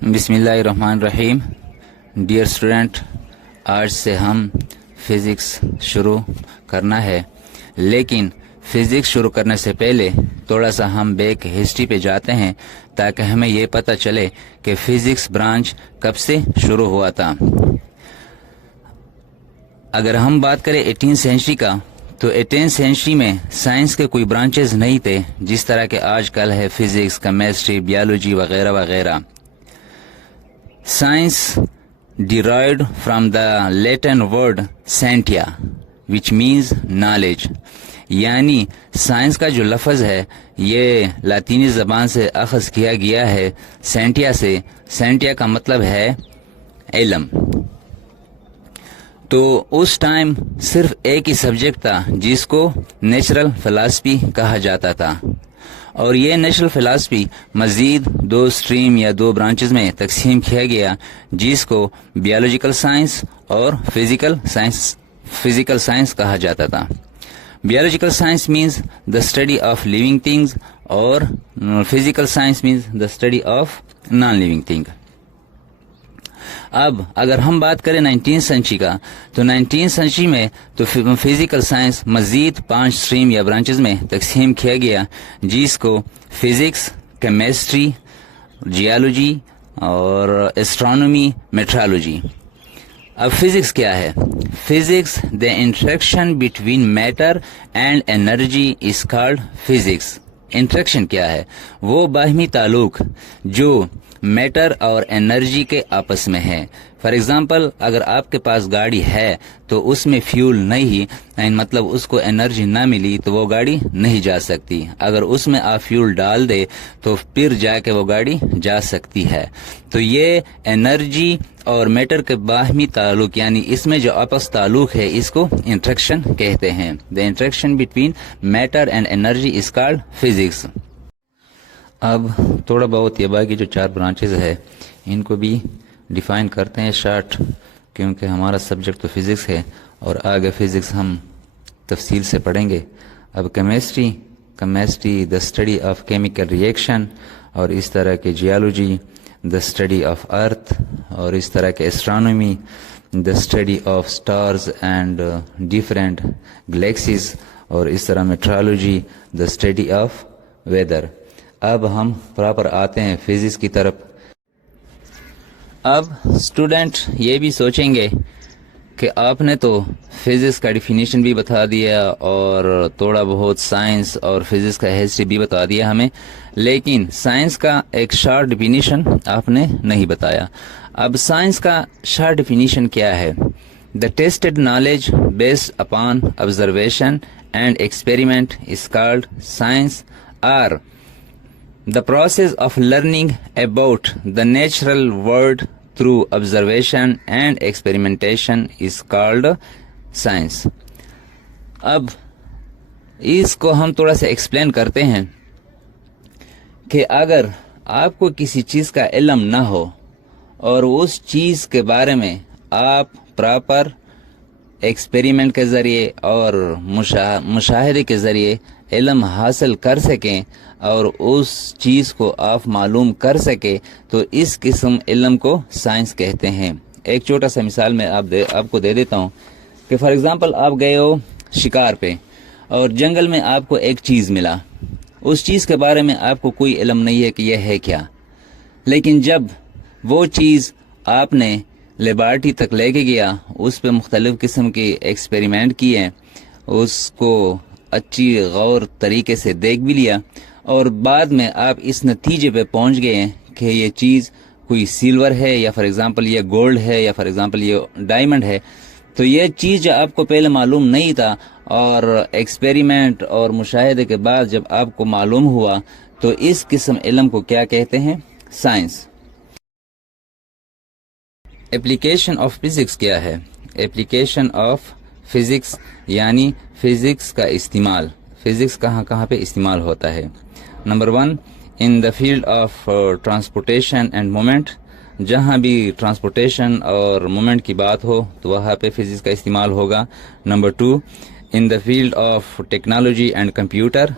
بسم اللہ الرحمن الرحیم. ڈیئر اسٹوڈنٹ، آج سے ہم فزکس شروع کرنا ہے، لیکن فزکس شروع کرنے سے پہلے تھوڑا سا ہم بیک ہسٹری پہ جاتے ہیں تاکہ ہمیں یہ پتہ چلے کہ فزکس برانچ کب سے شروع ہوا تھا. اگر ہم بات کریں 18 سینچری کا، تو 18 سینچری میں سائنس کے کوئی برانچز نہیں تھے جس طرح کہ آج کل ہے فزکس، کیمسٹری، بیولوجی وغیرہ وغیرہ. Science derived from the Latin word scientia, which means knowledge. یعنی سائنس کا جو لفظ ہے یہ لاطینی زبان سے اخذ کیا گیا ہے سینٹیا سے. سینٹیا کا مطلب ہے علم. تو اس ٹائم صرف ایک ہی سبجیکٹ تھا جس کو نیچرل فلاسفی کہا جاتا تھا، اور یہ نیچرل فلاسفی مزید 2 اسٹریم یا 2 برانچز میں تقسیم کیا گیا، جس کو بیولوجیکل سائنس اور فزیکل سائنس کہا جاتا تھا. Biological science means the study of living things اور physical science means the study of non living thing. اب اگر ہم بات کریں 19 سینچری کا، تو 19 سینچری میں تو فزیکل سائنس مزید 5 اسٹریم یا برانچز میں تقسیم کیا گیا، جس کو فزکس، کیمسٹری، جیالوجی اور اسٹرانومی، میٹرالوجی. اب فزکس کیا ہے؟ Physics the interaction between matter and energy is called physics. Interaction کیا ہے؟ وہ باہمی تعلق جو میٹر اور انرجی کے آپس میں ہے. فار ایگزامپل، اگر آپ کے پاس گاڑی ہے تو اس میں فیول نہیں، مطلب اس کو انرجی نہ ملی تو وہ گاڑی نہیں جا سکتی. اگر اس میں آپ فیول ڈال دے تو پھر جا کے وہ گاڑی جا سکتی ہے. تو یہ انرجی اور میٹر کے باہمی تعلق، یعنی اس میں جو آپس تعلق ہے، اس کو انٹریکشن کہتے ہیں. The interaction between matter and energy is called physics. اب تھوڑا بہت یہ باقی جو 4 برانچز ہے ان کو بھی ڈیفائن کرتے ہیں شارٹ، کیونکہ ہمارا سبجیکٹ تو فزکس ہے اور آگے فزکس ہم تفصیل سے پڑھیں گے. اب chemistry the study of chemical reaction, اور اس طرح کے geology the study of earth, اور اس طرح کے astronomy the study of stars and different galaxies, اور اس طرح meteorology the study of weather. اب ہم پراپر آتے ہیں فزکس کی طرف. اب اسٹوڈنٹ یہ بھی سوچیں گے کہ آپ نے تو فزکس کا ڈیفینیشن بھی بتا دیا اور تھوڑا بہت سائنس اور فزکس کا ہسٹری بھی بتا دیا ہمیں، لیکن سائنس کا ایک شارٹ ڈیفینیشن آپ نے نہیں بتایا. اب سائنس کا شارٹ ڈیفینیشن کیا ہے؟ The tested knowledge based upon observation and experiment is called science, اور the process of learning about the natural world through observation and experimentation is called science. اب اس کو ہم تھوڑا سا ایکسپلین کرتے ہیں کہ اگر آپ کو کسی چیز کا علم نہ ہو اور اس چیز کے بارے میں آپ پراپر ایکسپیریمنٹ کے ذریعے اور مشاہدے کے ذریعے علم حاصل کر سکیں اور اس چیز کو آپ معلوم کر سکے، تو اس قسم علم کو سائنس کہتے ہیں. ایک چھوٹا سا مثال میں آپ کو دے دیتا ہوں کہ فار ایگزامپل آپ گئے ہو شکار پہ اور جنگل میں آپ کو ایک چیز ملا. اس چیز کے بارے میں آپ کو کوئی علم نہیں ہے کہ یہ ہے کیا، لیکن جب وہ چیز آپ نے لیبارٹری تک لے کے گیا، اس پہ مختلف قسم کے ایکسپیریمنٹ کیے، اس کو اچھی غور طریقے سے دیکھ بھی لیا، اور بعد میں آپ اس نتیجے پہ پہنچ گئے ہیں کہ یہ چیز کوئی سلور ہے، یا فار ایگزامپل یہ گولڈ ہے، یا فار ایگزامپل یہ ڈائمنڈ ہے. تو یہ چیز جو آپ کو پہلے معلوم نہیں تھا اور ایکسپیریمنٹ اور مشاہدے کے بعد جب آپ کو معلوم ہوا، تو اس قسم علم کو کیا کہتے ہیں؟ سائنس. اپلیکیشن آف فزکس کیا ہے؟ اپلیکیشن آف فزکس یعنی فزکس کا استعمال. فزکس کہاں پہ استعمال ہوتا ہے؟ Number 1، in the field of transportation and moment. جہاں بھی ٹرانسپورٹیشن اور مومنٹ کی بات ہو تو وہاں پہ فزکس کا استعمال ہوگا. Number 2، in the field of technology and computer.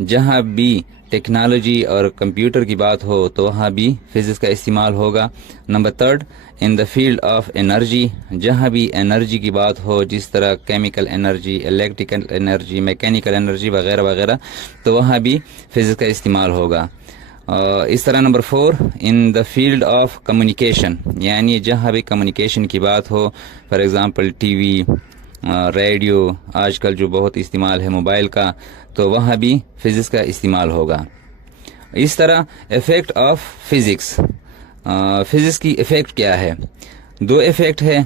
جہاں بھی ٹیکنالوجی اور کمپیوٹر کی بات ہو تو وہاں بھی فزکس کا استعمال ہوگا. Number 3 in the field of energy, جہاں بھی انرجی کی بات ہو جس طرح chemical energy, electrical energy, mechanical energy وغیرہ وغیرہ, تو وہاں بھی فزکس کا استعمال ہوگا. اس طرح number 4 in the field of communication, یعنی جہاں بھی کمیونیکیشن کی بات ہو, for example T V, radio, آج کل جو بہت استعمال ہے موبائل کا, تو وہاں بھی فزکس کا استعمال ہوگا. اس طرح افیکٹ آف فزکس, فزکس کی افیکٹ کیا ہے؟ 2 افیکٹ ہے.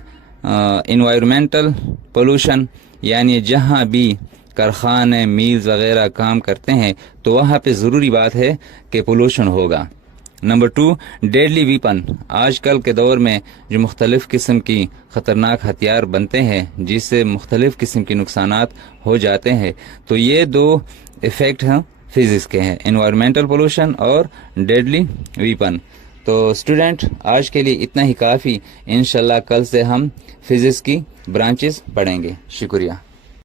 انوائرمنٹل پولوشن, یعنی جہاں بھی کارخانے, میلز وغیرہ کام کرتے ہیں تو وہاں پہ ضروری بات ہے کہ پولوشن ہوگا. نمبر 2 ڈیڈلی ویپن, آج کل کے دور میں جو مختلف قسم کی خطرناک ہتھیار بنتے ہیں جس سے مختلف قسم کے نقصانات ہو جاتے ہیں, تو یہ 2 ایفیکٹ ہیں فزکس کے ہیں, انوائرمنٹل پولوشن اور ڈیڈلی ویپن. تو اسٹوڈنٹ آج کے لیے اتنا ہی کافی. انشاءاللہ کل سے ہم فزکس کی برانچز پڑھیں گے. شکریہ.